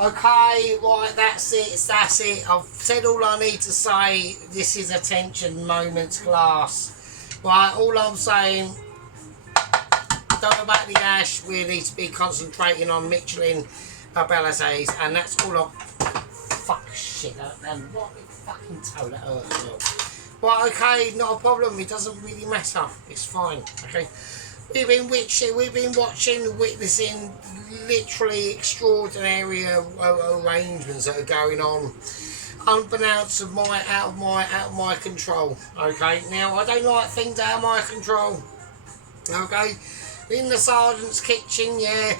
Okay, right, that's it. I've said all I need to say. This is attention moments class. Right, all I'm saying, don't know about the ash, we need to be concentrating on Michelin abilities, and that's all I'm... Fuck shit, and what fucking toe that hurts. Right, okay, not a problem, it doesn't really matter, it's fine, okay. We've been watching, witnessing literally extraordinary arrangements that are going on, unbeknownst of out of my control. Okay, now I don't like things out of my control. Okay, in the sergeant's kitchen, yeah,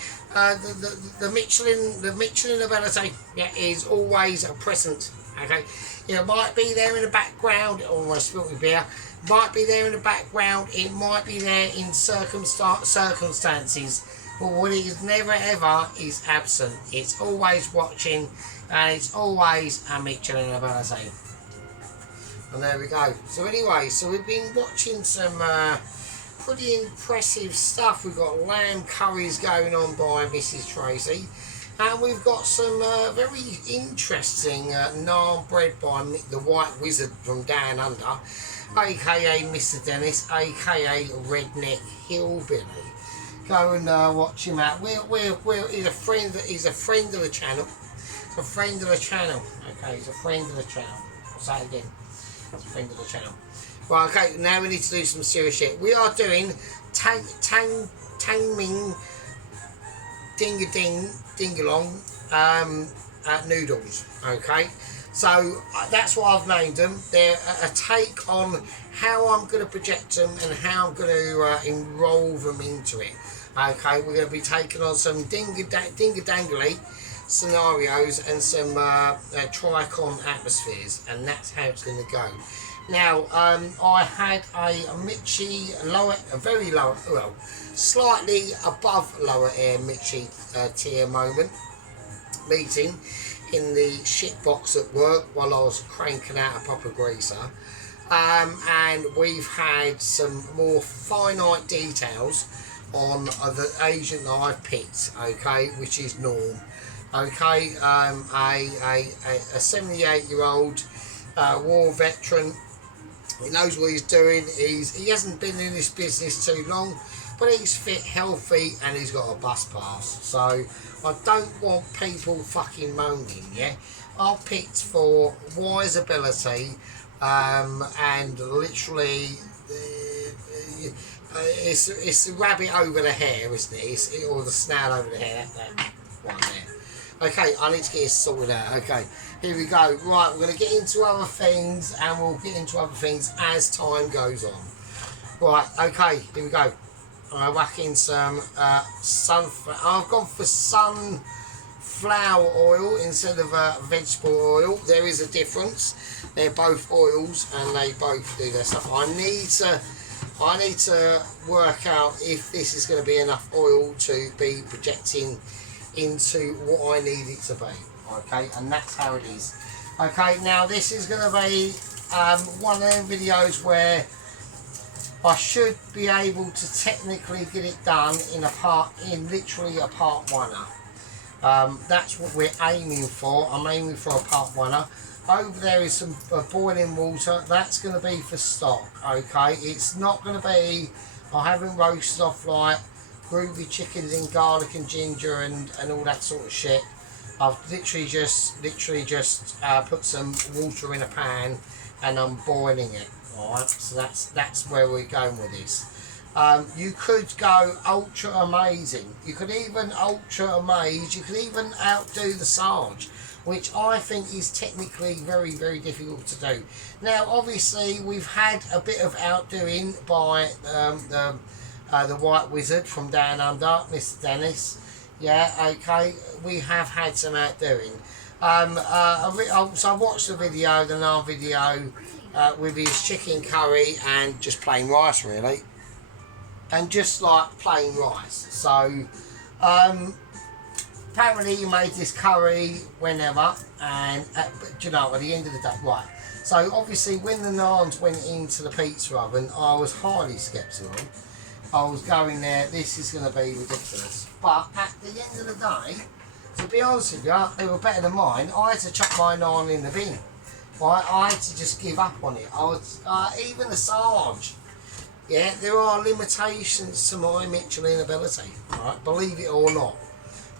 the Michelin ability, yeah, is always present. Okay, it might be there in the background. Almost spilled my beer. Might be there in the background, it might be there in circumstances, but what it is never ever is absent. It's always watching, and it's always a Michelin ability. And there we go. So anyway, so we've been watching some pretty impressive stuff. We've got lamb curries going on by Mrs. Tracy, and we've got some very interesting naan bread by the White Wizard from Down Under, aka Mr. Dennis, aka Redneck Hillbilly. Go and watch him out. He's a friend of the channel. He's a friend of the channel. Okay, he's a friend of the channel. I'll say it again. He's a friend of the channel. Right, okay, now we need to do some serious shit. We are doing Tantanmen Dingalong noodles. Okay. So that's what I've named them. They're a take on how I'm going to project them and how I'm going to enroll them into it. Okay, we're going to be taking on some dinga-dangly scenarios and some tricon atmospheres, and that's how it's going to go. Now, I had a Mitchie very low, well, slightly above lower air Mitchie tier moment meeting in the shit box at work while I was cranking out a proper greaser, and we've had some more finite details on the agent that I've picked, okay, which is Norm, okay, a 78-year-old war veteran. He knows what he's doing. He hasn't been in this business too long, but he's fit, healthy, and he's got a bus pass. So I don't want people fucking moaning, yeah? I've picked for wise ability, and literally, it's the rabbit over the hair, isn't it? Or the snail over the hair, that one there. Okay, I need to get this sorted out. Okay, here we go. Right, we're going to get into other things, and we'll get into other things as time goes on. Right, okay, here we go. I whack in some sunflower. I've gone for sunflower oil instead of vegetable oil. There is a difference. They're both oils, and they both do their stuff. I need to work out if this is going to be enough oil to be projecting into what I need it to be. Okay, and that's how it is. Okay, now this is going to be one of them videos where I should be able to technically get it done in literally a part one-er. That's what we're aiming for. I'm aiming for a part one-er. Over there is some boiling water. That's going to be for stock. Okay, it's not going to be. I haven't roasted off like groovy chickens in garlic and ginger and all that sort of shit. I've literally just put some water in a pan and I'm boiling it. Alright, so that's where we're going with this. You could go ultra amazing. You could even ultra amaze. You could even outdo the Sarge, which I think is technically very, very difficult to do. Now, obviously, we've had a bit of outdoing by the White Wizard from Down Under, Mr. Dennis. Yeah, okay, we have had some outdoing. So I watched the video, the naan video, with his chicken curry and just plain rice, really. And just like plain rice. So, apparently he made this curry whenever, and but you know, at the end of the day, right. So obviously when the naans went into the pizza oven, I was highly sceptical. I was going there, this is going to be ridiculous. But at the end of the day, to be honest with you, they were better than mine. I had to chuck mine on in the bin. Right? I had to just give up on it. I was, even the Sarge. Yeah, there are limitations to my Michelin ability. Right? Believe it or not.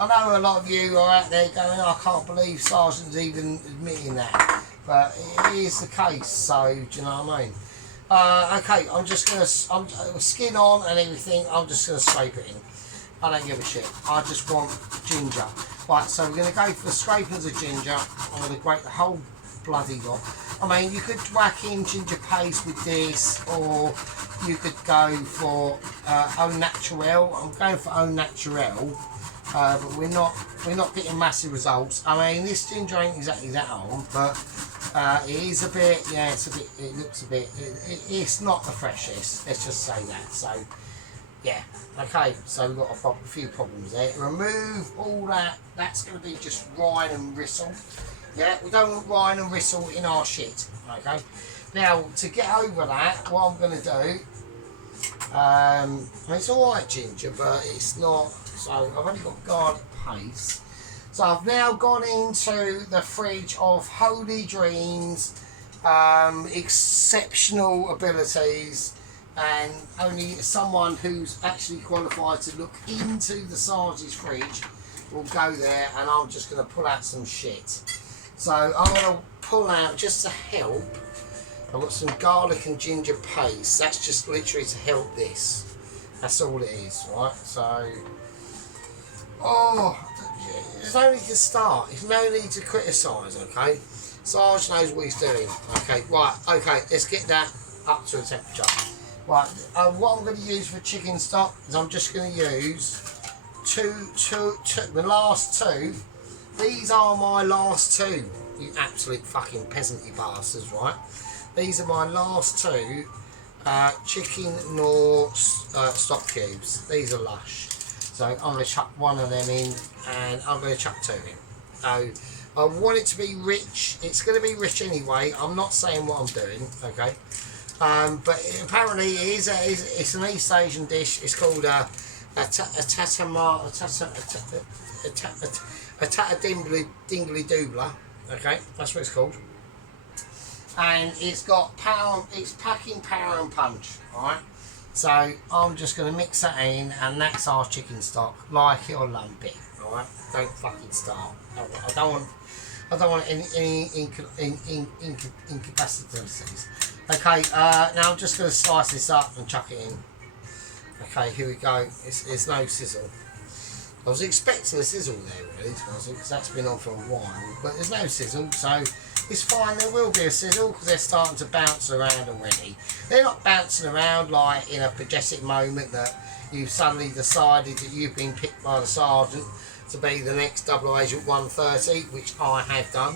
I know a lot of you are out there going, I can't believe Sergeant's even admitting that. But it is the case, so do you know what I mean? Okay, I'm just going to, skin on and everything, I'm just going to scrape it in. I don't give a shit. I just want ginger. Right, so we're going to go for the scrapings of ginger. I'm going to grate the whole bloody lot. I mean, you could whack in ginger paste with this, or you could go for au naturel. I'm going for au naturel. But we're not getting massive results. I mean, this ginger ain't exactly that old, but it is a bit. Yeah, it looks a bit. It's not the freshest. Let's just say that. So, yeah. Okay. So we've got a few problems there. Remove all that. That's going to be just rind and gristle. Yeah, we don't want rind and gristle in our shit. Okay. Now to get over that, what I'm going to do. It's alright ginger, but it's not. So I've only got garlic paste. So I've now gone into the fridge of Holy Dreams, exceptional abilities, and only someone who's actually qualified to look into the Sarge's fridge will go there, and I'm just going to pull out some shit. So I'm going to pull out, just to help, I've got some garlic and ginger paste. That's just literally to help this. That's all it is, right? So, there's no need to start. There's no need to criticise, okay? Sarge knows what he's doing. Okay, right, okay, let's get that up to a temperature. Right, what I'm going to use for chicken stock is I'm just going to use the last two. These are my last two, you absolute fucking peasant, you bastards, right? These are my last two chicken nor stock cubes. These are lush. So I'm going to chuck one of them in, and I'm going to chuck two in. So I want it to be rich. It's going to be rich anyway. I'm not saying what I'm doing, okay? But apparently it's an East Asian dish. It's called a dingly doobler. Okay, that's what it's called. And it's got power. It's packing power and punch. All right. So I'm just going to mix that in, and that's our chicken stock. Like it or lump it. All right. Don't fucking start. I don't want any incapacities. Okay. Now I'm just going to slice this up and chuck it in. Okay. Here we go. It's no sizzle. I was expecting a sizzle there, really, because that's been on for a while, but there's no sizzle, so it's fine. There will be a sizzle because they're starting to bounce around already. They're not bouncing around like in a majestic moment that you've suddenly decided that you've been picked by the sergeant to be the next double agent 130, which I have done.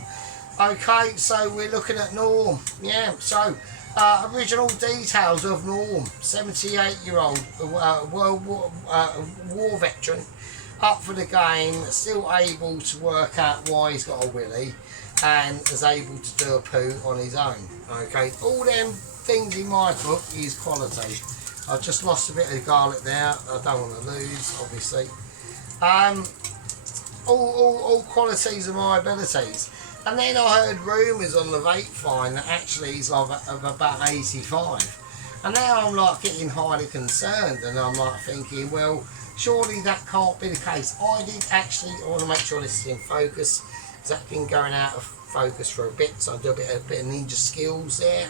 Okay, so we're looking at Norm. Yeah, so original details of Norm, 78-year-old World War veteran. Up for the game, still able to work out why he's got a willy, and is able to do a poo on his own. Okay, all them things in my book is quality. I've just lost a bit of garlic there. I don't want to lose, obviously. All qualities of my abilities. And then I heard rumours on the vape find that actually he's of about 85. And now I'm like getting highly concerned, and I'm like thinking, well, surely that can't be the case. I want to make sure this is in focus, because that's been going out of focus for a bit, so I'll do a bit of ninja skills there.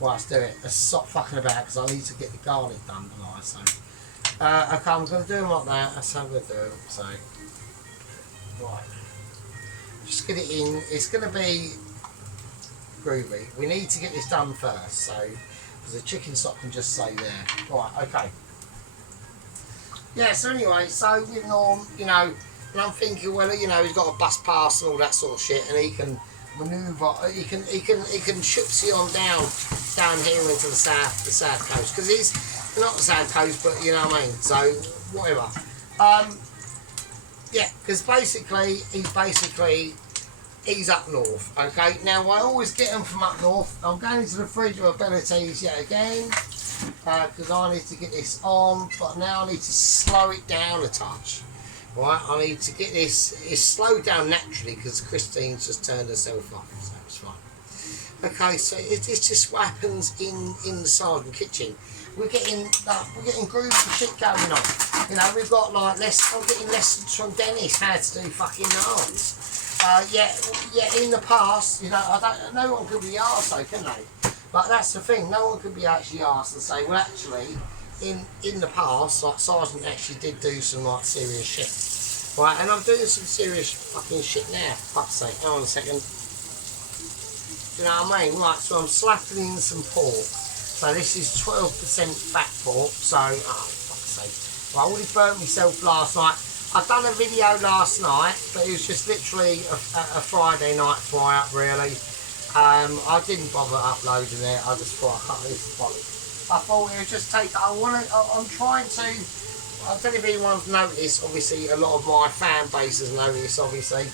Right, let's do it. Let's stop fucking about, because I need to get the garlic done tonight. So, okay, I'm going to do them like that. That's how I'm going to do them. So, right. Just get it in. It's going to be groovy. We need to get this done first, so, because the chicken stock can just stay there. Right, okay. Yeah, so anyway, so with Norm, you know, and I'm thinking, well, you know, he's got a bus pass and all that sort of shit, and he can manoeuvre, he can shipsy on down here into the south coast, because he's not the south coast, but you know what I mean. So whatever. Yeah, because he's up north. Okay, now I always get him from up north. I'm going to the fridge of abilities yet again. Because I need to get this on, but now I need to slow it down a touch. Right, I need to get this. It's slowed down naturally because Christine's just turned herself off, so it's fine. Okay, so it just what happens in the sergeant kitchen. We're getting grooves and shit going on. You know, we've got like I'm getting lessons from Dennis how to do fucking naans. Yeah, in the past, you know, no one could be arsed though, can they? But that's the thing, no one could be actually arsed and say, well, actually, in the past, like Sergeant actually did do some like serious shit. Right, and I'm doing some serious fucking shit now. Fuck's sake, hang on a second. You know what I mean? Right, so I'm slapping in some pork. So this is 12% fat pork, so, oh, fuck's sake. Well, I already burnt myself last night. I've done a video last night, but it was just literally a Friday night fry-up, really. I didn't bother uploading it, I just thought, I can't leave the body. I thought it would just take, I'm trying to, I don't know if anyone's noticed, obviously, a lot of my fan base has noticed, obviously,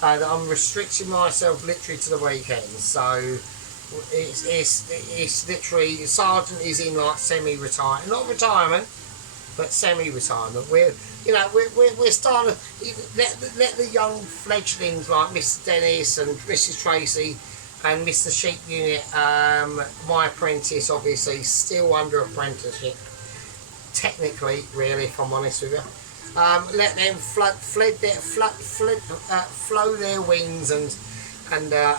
that I'm restricting myself literally to the weekends, so it's literally, Sergeant is in like semi-retirement, not retirement, but semi-retirement. We're starting to let the young fledglings like Mr. Dennis and Mrs. Tracy and Mr. Sheep Unit, my apprentice, obviously still under apprenticeship, technically, really, if I'm honest with you. Let them flow their wings and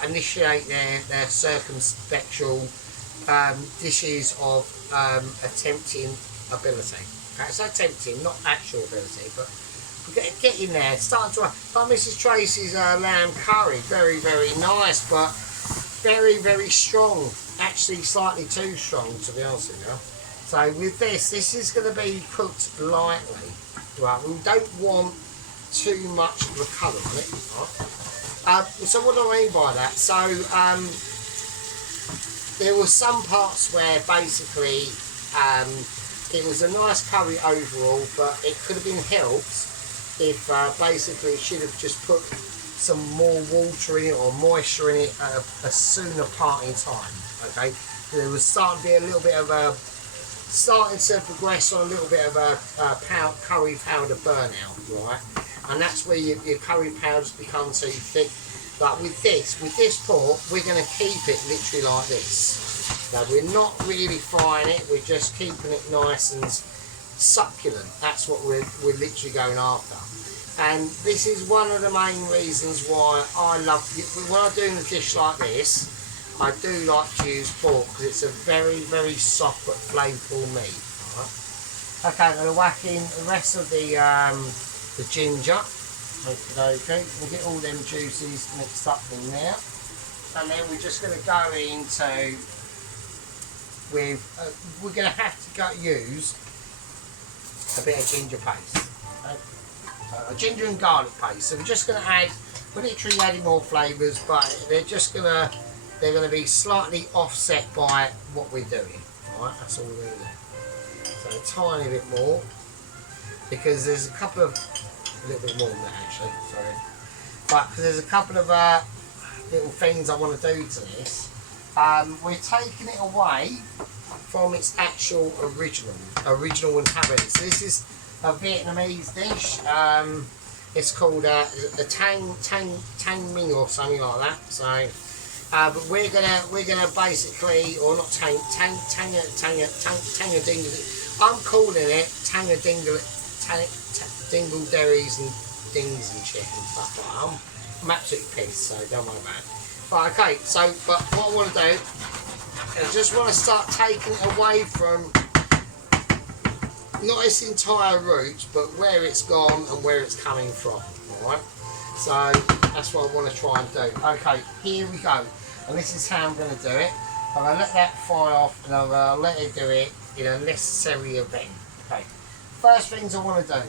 initiate their circumspectual dishes of attempting ability. Okay, so attempting, not actual ability, but get in there. Start to like Mrs. Tracy's lamb curry, very very nice, but very very strong. Actually, slightly too strong, to be honest with you. So with this is going to be cooked lightly. Right, we don't want too much of the colour on it. Right? So what do I mean by that? So there were some parts where basically it was a nice curry overall, but it could have been helped if basically should have just put some more water in it or moisture in it at a sooner part in time. Okay, there was starting to be a little bit of a starting to progress on a little bit of a curry powder burnout, right? And that's where your curry powders become too thick. But with this pork, we're going to keep it literally like this. Now we're not really frying it, we're just keeping it nice and succulent. That's what we're literally going after. And this is one of the main reasons why I love, when I'm doing a dish like this, I do like to use pork because it's a very, very soft but flavourful meat. Right? Okay, I'm going to whack in the rest of the ginger. Okay, we'll get all them juices mixed up in there. And then we're just going to go into with, we're going to have to use a bit of ginger paste. Okay? So a ginger and garlic paste. So we're just going to add, we're literally adding more flavours, but they're going to be slightly offset by what we're doing. Alright, that's all we're going to do. So a tiny bit more, because there's a couple of, a little bit more than that actually, sorry. But because there's a couple of little things I want to do to this. We're taking it away from its actual original inhabitants. So this is a Vietnamese dish. It's called the Tang Ming or something like that. So, but we're gonna basically, or not Tanga Dingle. I'm calling it Tanga Dingle Dingleberries and dings and shit and stuff like that. I'm absolutely pissed, so don't worry about it. But okay, so but what I want to do is I just want to start taking it away from not its entire roots, but where it's gone and where it's coming from. Alright? So that's what I want to try and do. Okay, here we go. And this is how I'm going to do it. I'm going to let that fry off and I'm going to let it do it in a necessary event. Okay. First things I want to do.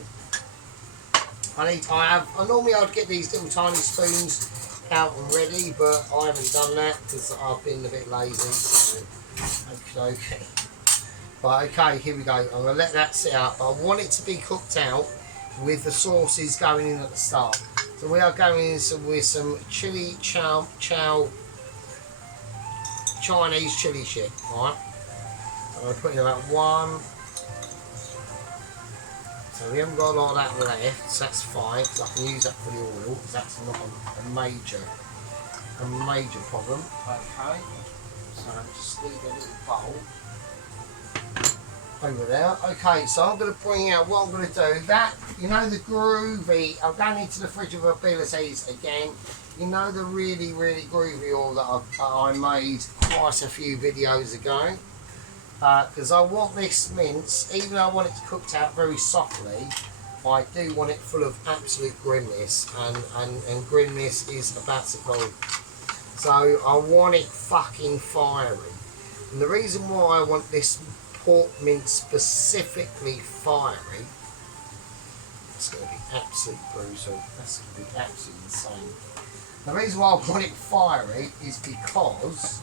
Normally I'd get these little tiny spoons out and ready, but I haven't done that because I've been a bit lazy. So, okay. But okay, here we go. I'm going to let that sit up. I want it to be cooked out with the sauces going in at the start. So we are going in with some chili chow Chinese chili shit, right? I'm going to put in about 1, So we haven't got a lot of that left, so that's fine, because I can use that for the oil, because that's not a major problem. Okay, so just leave a little bowl over there. Okay, so I'm going to bring out what I'm going to do. That, you know, the groovy, I'm going into the fridge of abilities again. You know, the really, really groovy oil that I made quite a few videos ago. Because I want this mince, even though I want it cooked out very softly, I do want it full of absolute grimness, and grimness is about to go. So I want it fucking fiery. And the reason why I want this pork mince specifically fiery, it's going to be absolutely brutal. That's going to be absolutely insane. The reason why I want it fiery is because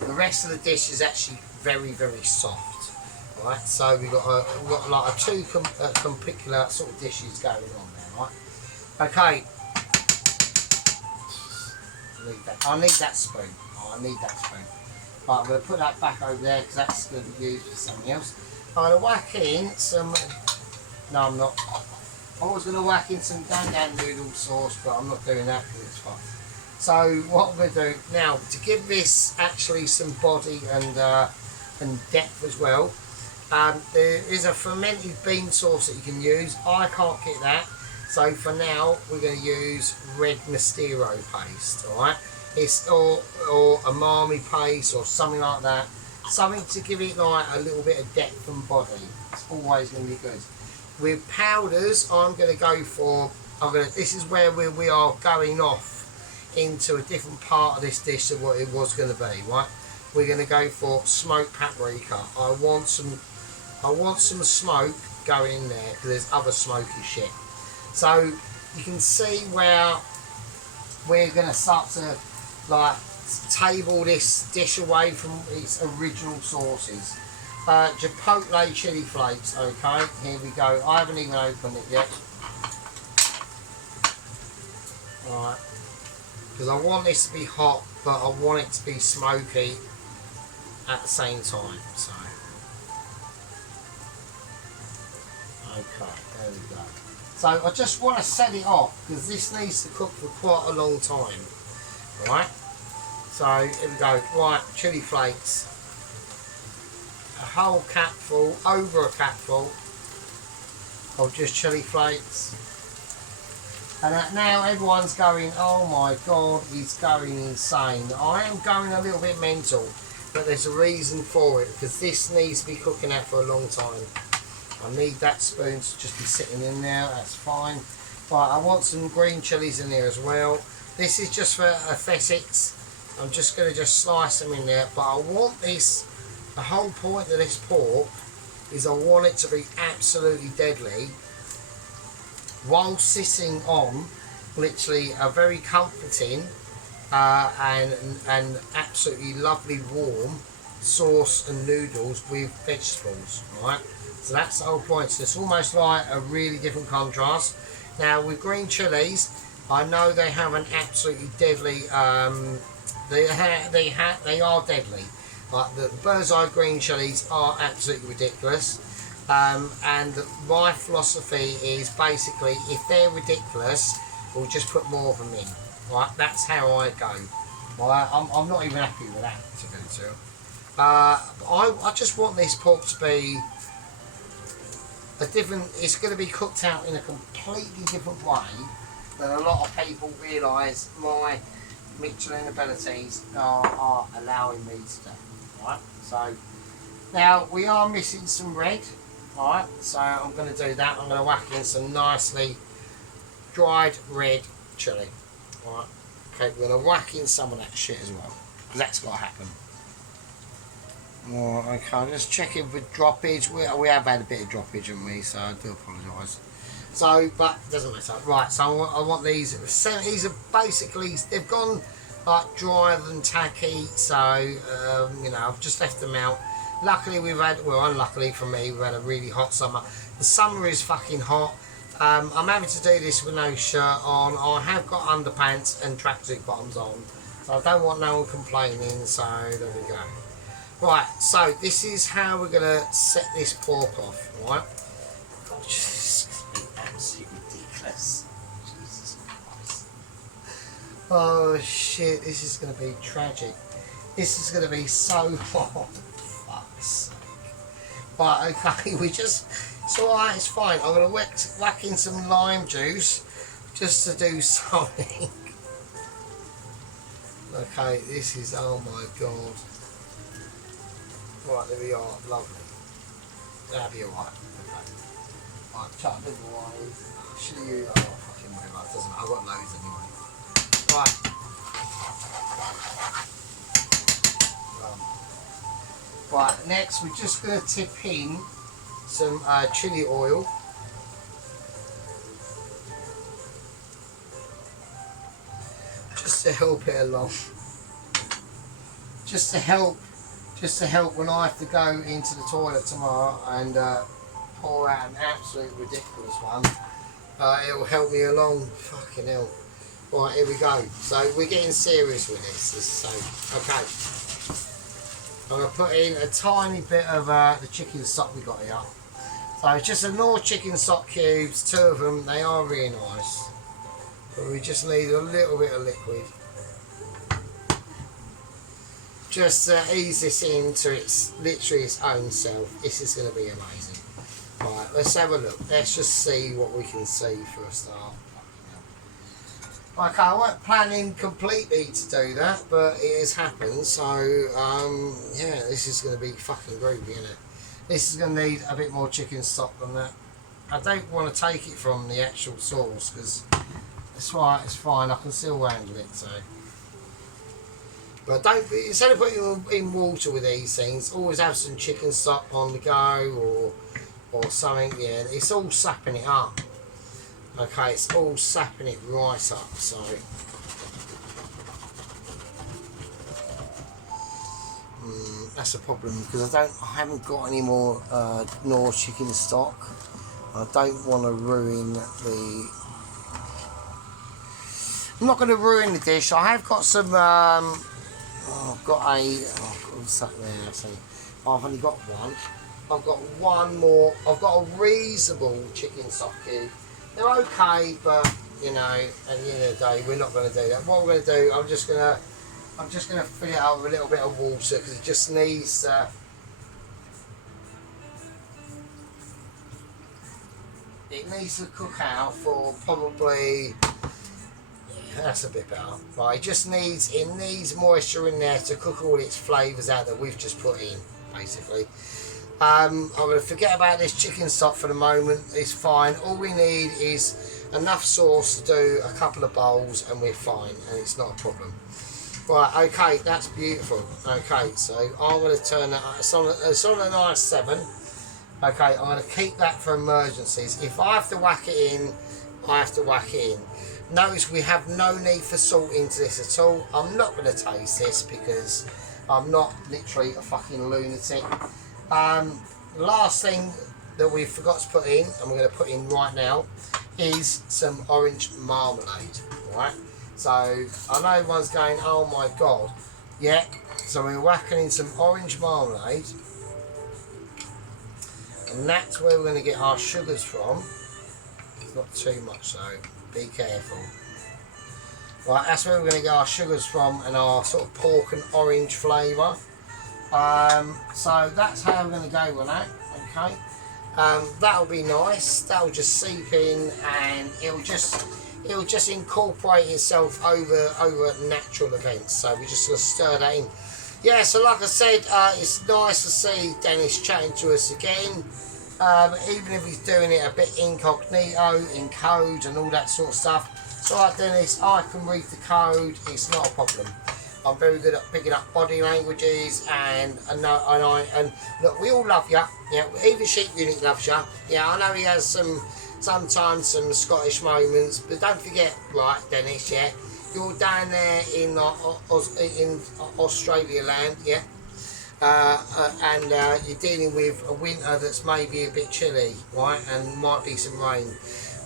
the rest of the dish is actually very, very soft. Right, so we've got like two particular sort of dishes going on there, right? Okay. I need that spoon. Oh, I need that spoon. Right, I'm going to put that back over there because that's going to be used for something else. I'm going to whack in some. No, I'm not. I was going to whack in some Tantanmen noodle sauce, but I'm not doing that because it's fun. So what I'm going to do now, to give this actually some body and depth as well, there is a fermented bean sauce that you can use. I can't get that, so for now we're going to use red Nestero paste. All right, it's or umami paste or something like that, something to give it like a little bit of depth and body. It's always going to be good. With powders, I'm going to go for. This is where we are going off into a different part of this dish than what it was going to be, right? We're going to go for smoked paprika. I want some smoke going in there because there's other smoky shit. So you can see where we're going to start to like table this dish away from its original sources. Chipotle chili flakes. Okay, here we go. I haven't even opened it yet. All right. Because I want this to be hot, but I want it to be smoky at the same time. So, okay, there we go. So I just want to set it off because this needs to cook for quite a long time. Right? So here we go. Right, chili flakes. A whole capful, over a capful of just chili flakes. And now everyone's going, oh my god, he's going insane. I am going a little bit mental, but there's a reason for it, because this needs to be cooking out for a long time. I need that spoon to just be sitting in there, that's fine. Right, I want some green chilies in there as well. This is just for aesthetics. I'm just going to just slice them in there, but I want this, the whole point of this pork is I want it to be absolutely deadly, while sitting on literally a very comforting and absolutely lovely warm sauce and noodles with vegetables, right? So that's the whole point. So it's almost like a really different contrast. Now with green chilies, I know they have an absolutely deadly. They are deadly. Like the bird's eye green chilies are absolutely ridiculous. And my philosophy is basically, if they're ridiculous, we'll just put more of them in. Right, that's how I go. Right, I'm not even happy with that, to be honest. I just want this pork to be a different. It's going to be cooked out in a completely different way than a lot of people realise my Michelin abilities are allowing me to do. Right, so now we are missing some red. Alright, so I'm going to do that. I'm going to whack in some nicely dried red chilli. Alright, okay, we're going to whack in some of that shit as well, because that's got to happen. Alright, okay, I'm just checking for droppage. We have had a bit of droppage on me, so I do apologise. So, but it doesn't matter. Right, so I want these. These are basically, they've gone like drier than tacky, so, you know, I've just left them out. Luckily we've had, well unluckily for me, we've had a really hot summer. The summer is fucking hot. I'm having to do this with no shirt on. I have got underpants and tracksuit bottoms on, so I don't want no one complaining, so there we go. Right, so this is how we're going to set this pork off, right? just gonna be absolutely ridiculous. Jesus Christ. Oh shit, this is gonna be tragic. This is gonna be so hot. Fuck's sake. Right, okay, it's alright, it's fine. I'm gonna whack in some lime juice just to do something. Okay, this is, oh my god. Right, there we are, lovely. That'll be alright. Okay. Right, chuck a bit of wine. Should you? Oh, fucking whatever, it doesn't matter. I've got loads anyway. Right. Right, next we're just going to tip in some chili oil. Just to help it along. Just to help when I have to go into the toilet tomorrow and pour out an absolute ridiculous one. It'll help me along. Fucking hell. Right, here we go. So we're getting serious with this. So, okay. I'm going to put in a tiny bit of the chicken stock we got here. So it's just a normal chicken stock cubes, 2 of them. They are really nice. But we just need a little bit of liquid. Just to ease this into literally its own self. This is going to be amazing. Right, let's have a look. Let's just see what we can see for a start. Okay, I wasn't planning completely to do that, but it has happened. So, yeah, this is going to be fucking groovy, isn't it? This is going to need a bit more chicken stock than that. I don't want to take it from the actual sauce because it's right, it's fine. I can still handle it. So, but don't instead of putting in water with these things, always have some chicken stock on the go or something. Yeah, it's all sapping it up. Okay, it's all sapping it right up. So. That's a problem because I haven't got any more Knorr chicken stock. I don't want to ruin I'm not going to ruin the dish. I have got some. I've got what's that there? So I've only got one. I've got one more. I've got a reasonable chicken stock cube. They're okay, but you know, at the end of the day, we're not going to do that. What we're going to do, I'm just going to fill it up with a little bit of water because it just needs to cook out for probably, that's a bit better. Right, it needs moisture in there to cook all its flavours out that we've just put in, basically. I'm going to forget about this chicken stock for the moment. It's fine. All we need is enough sauce to do a couple of bowls and we're fine, and it's not a problem. Right, okay, that's beautiful. Okay, so I'm going to turn that, it's on a nice 7. Okay, I'm going to keep that for emergencies. If I have to whack it in, I have to whack it in. Notice we have no need for salt into this at all. I'm not going to taste this because I'm not literally a fucking lunatic. Last thing that we forgot to put in, and we're going to put in right now, is some orange marmalade, right? So, I know everyone's going, oh my god. Yeah, so we're whacking in some orange marmalade. And that's where we're going to get our sugars from. It's not too much though, be careful. Right, that's where we're going to get our sugars from and our sort of pork and orange flavour. So that's how we're going to go with that, okay? That'll be nice, that'll just seep in and it'll just incorporate itself over natural events. So we're just going to stir that in. Yeah, so like I said, it's nice to see Dennis chatting to us again. Even if he's doing it a bit incognito, in code and all that sort of stuff. So like Dennis, I can read the code, it's not a problem. I'm very good at picking up body languages and look, we all love you. Yeah, even Sheep Unit loves you. Yeah, I know he has sometimes some Scottish moments, but don't forget, right, Dennis, yeah, you're down there in Australia land, yeah, and you're dealing with a winter that's maybe a bit chilly, right, and might be some rain.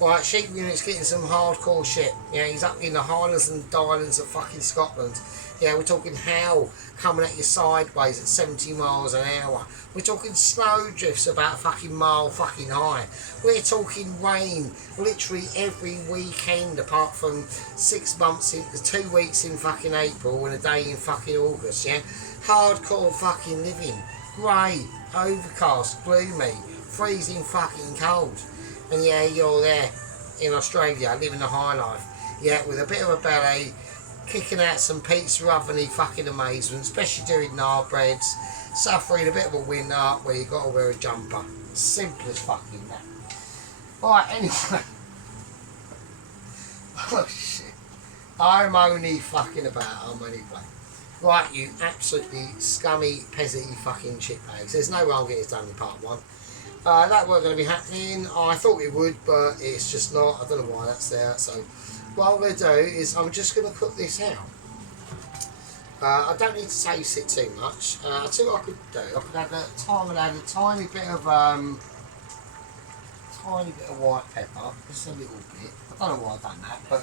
Right, Sheep Unit's getting some hardcore shit. Yeah, he's up in the Highlands and Highlands of fucking Scotland. Yeah, we're talking hail coming at you sideways at 70 miles an hour. We're talking snow drifts about a fucking mile fucking high. We're talking rain literally every weekend apart from 6 months, 2 weeks in fucking April and a day in fucking August, yeah? Hardcore fucking living. Grey, overcast, gloomy, freezing fucking cold. And yeah, you're there in Australia living the high life. Yeah, with a bit of a belly, kicking out some pizza oven-y fucking amazement, especially doing nard breads, suffering a bit of a winter where you got to wear a jumper. Simple as fucking that. Right, anyway. Oh shit. I'm only fucking about, I'm only playing. Right, you absolutely scummy, peasy fucking shitbags. There's no way I'm getting this done in part 1. That weren't going to be happening. I thought it would, but it's just not. I don't know why that's there. So what I'm going to do is I'm just going to cook this out. I don't need to taste it too much. I'll tell you what I could do. I could add a tiny bit of white pepper, just a little bit. I don't know why I've done that, but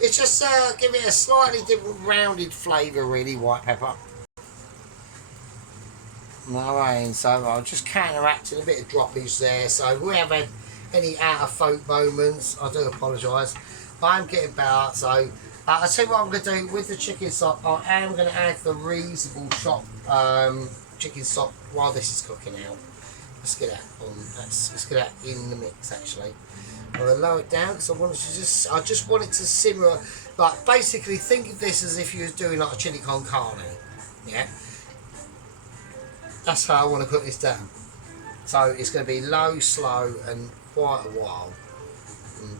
it's just give it a slightly different rounded flavour, really, white pepper. Alright, so I'll just counteract a bit of droppage there. So if we have had any out of folk moments, I do apologise. I'm getting better, so I'll tell you what I'm going to do with the chicken stock. I am going to add the reasonable chop chicken stock while this is cooking out. Let's get that on. Let's get that in the mix actually. I'm going to lower it down because I just want it to simmer. Like basically, think of this as if you was doing like a chili con carne. Yeah. That's how I want to cook this down. So it's going to be low, slow, and quite a while.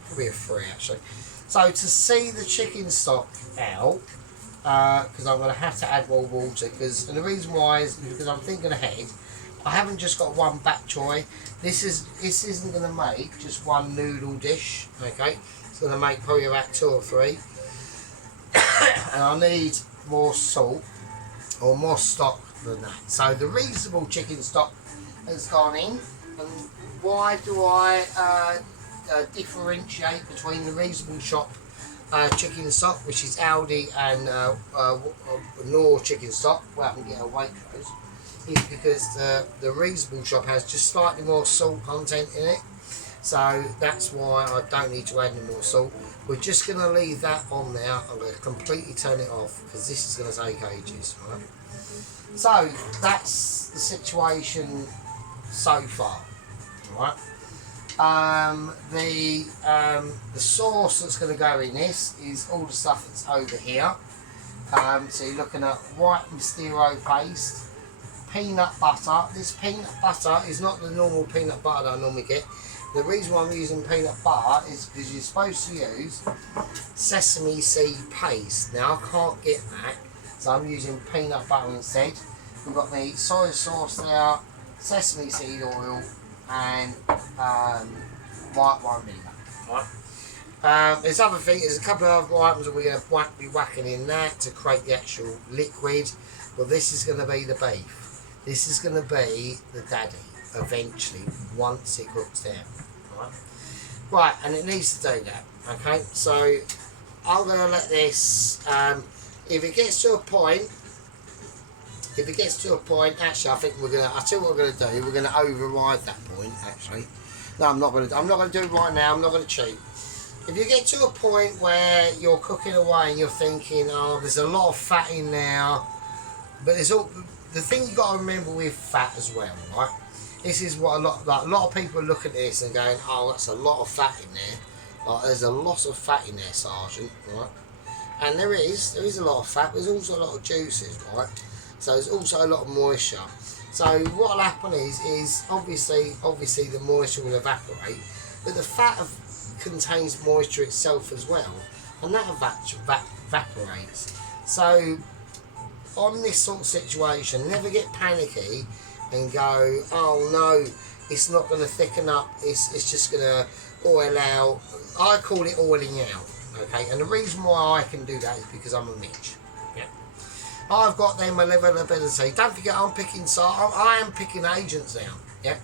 Probably a 3 actually. So to see the chicken stock out, because I'm going to have to add more water. And the reason why is because I'm thinking ahead. I haven't just got one bak choy. This isn't going to make just one noodle dish. Okay, it's going to make probably about 2 or 3. And I need more salt or more stock than that. So the reasonable chicken stock has gone in. And why do I differentiate between the reasonable shop chicken stock, which is Aldi, and Knorr chicken stock, where I can get a Waitrose, is because the reasonable shop has just slightly more salt content in it. So that's why I don't need to add any more salt. We're just going to leave that on there. I'm going to completely turn it off because this is going to take ages, right? So that's the situation so far, right? The sauce that's going to go in this is all the stuff that's over here. So you're looking at white Mysterio paste, peanut butter. This peanut butter is not the normal peanut butter that I normally get. The reason why I'm using peanut butter is because you're supposed to use sesame seed paste. Now I can't get that, so I'm using peanut butter instead. We've got the soy sauce there, sesame seed oil, and white wine vinegar. Right. There's other things. There's a couple of other items that we're going to be whacking in that to create the actual liquid. Well, this is going to be the beef. This is going to be the daddy eventually once it cooks down. Right, and it needs to do that. Okay, so I'm going to let this. If it gets to a point. Actually, I think we're gonna. I tell you what we're gonna do. We're gonna override that point. Actually, no, I'm not gonna do it right now. I'm not gonna cheat. If you get to a point where you're cooking away and you're thinking, oh, there's a lot of fat in there, but there's all the thing you got to remember with fat as well, right? This is what a lot of people look at this and going, oh, that's a lot of fat in there. Like, there's a lot of fat in there, Sergeant, right? And there is a lot of fat. There's also a lot of juices, right? So there's also a lot of moisture. So what will happen is obviously the moisture will evaporate, but the fat contains moisture itself as well, and that evaporates. So on this sort of situation, never get panicky and go, oh no, it's not going to thicken up. It's just going to oil out. I call it oiling out. Okay, and the reason why I can do that is because I'm a Mitch. I've got them my level of ability. Don't forget, I'm picking. I am picking agents now. Yeah,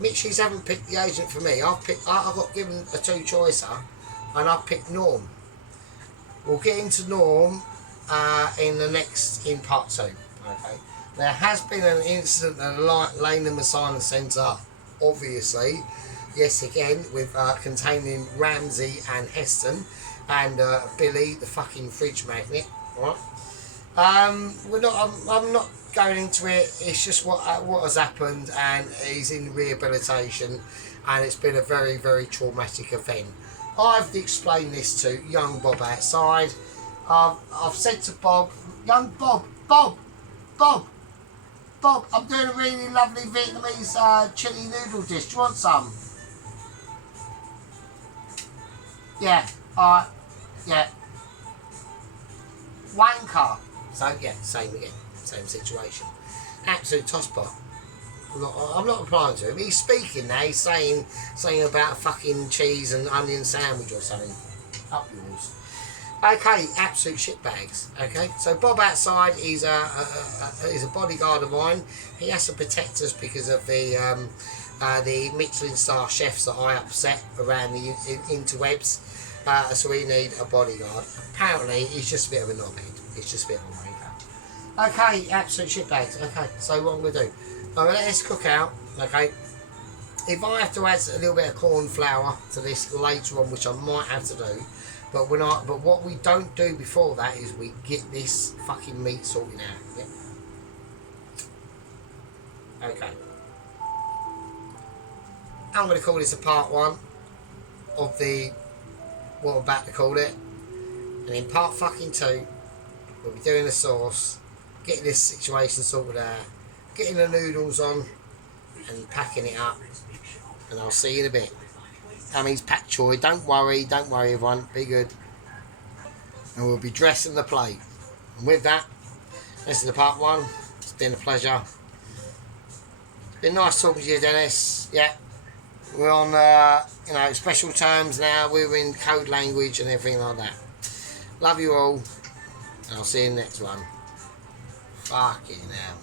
Mitchies haven't picked the agent for me. I got given a 2 choicer, and I've picked Norm. We'll get into Norm in part 2. Okay. There has been an incident at Laneham Asylum Centre, obviously. Yes, again, with containing Ramsey and Heston and Billy, the fucking fridge magnet. Right? We're not. I'm not going into it. It's just what has happened, and he's in rehabilitation, and it's been a very, very traumatic event. I've explained this to young Bob outside. I've said to Bob, young Bob, I'm doing a really lovely Vietnamese chili noodle dish. Do you want some? Yeah, alright, yeah. Wanker. So, yeah, same again. Same situation. Absolute tosspot. I'm not replying to him. He's speaking now. He's saying about fucking cheese and onion sandwich or something. Up yours. Okay, absolute shitbags. Okay, so Bob outside is a bodyguard of mine. He has to protect us because of the Michelin star chefs that I upset around the interwebs. So we need a bodyguard. Apparently, he's just a bit of a knobhead. He's just a bit of a wanker. Okay, absolute shitbags. Okay, so what I'm going to do, I'm going to let this cook out. Okay, if I have to add a little bit of corn flour to this later on, which I might have to do, but what we don't do before that is we get this fucking meat sorted out. Yeah? Okay. I'm going to call this a part 1 of the what I'm about to call it, and in part fucking 2 we'll be doing the sauce, getting this situation sorted out, getting the noodles on and packing it up, and I'll see you in a bit. That means pak choy. Don't worry everyone, be good, and we'll be dressing the plate. And with that, this is the part 1. It's been a pleasure. It's been nice talking to you, Dennis. Yeah, we're on special terms now. We're in code language and everything like that. Love you all, and I'll see you in the next one. Fucking hell.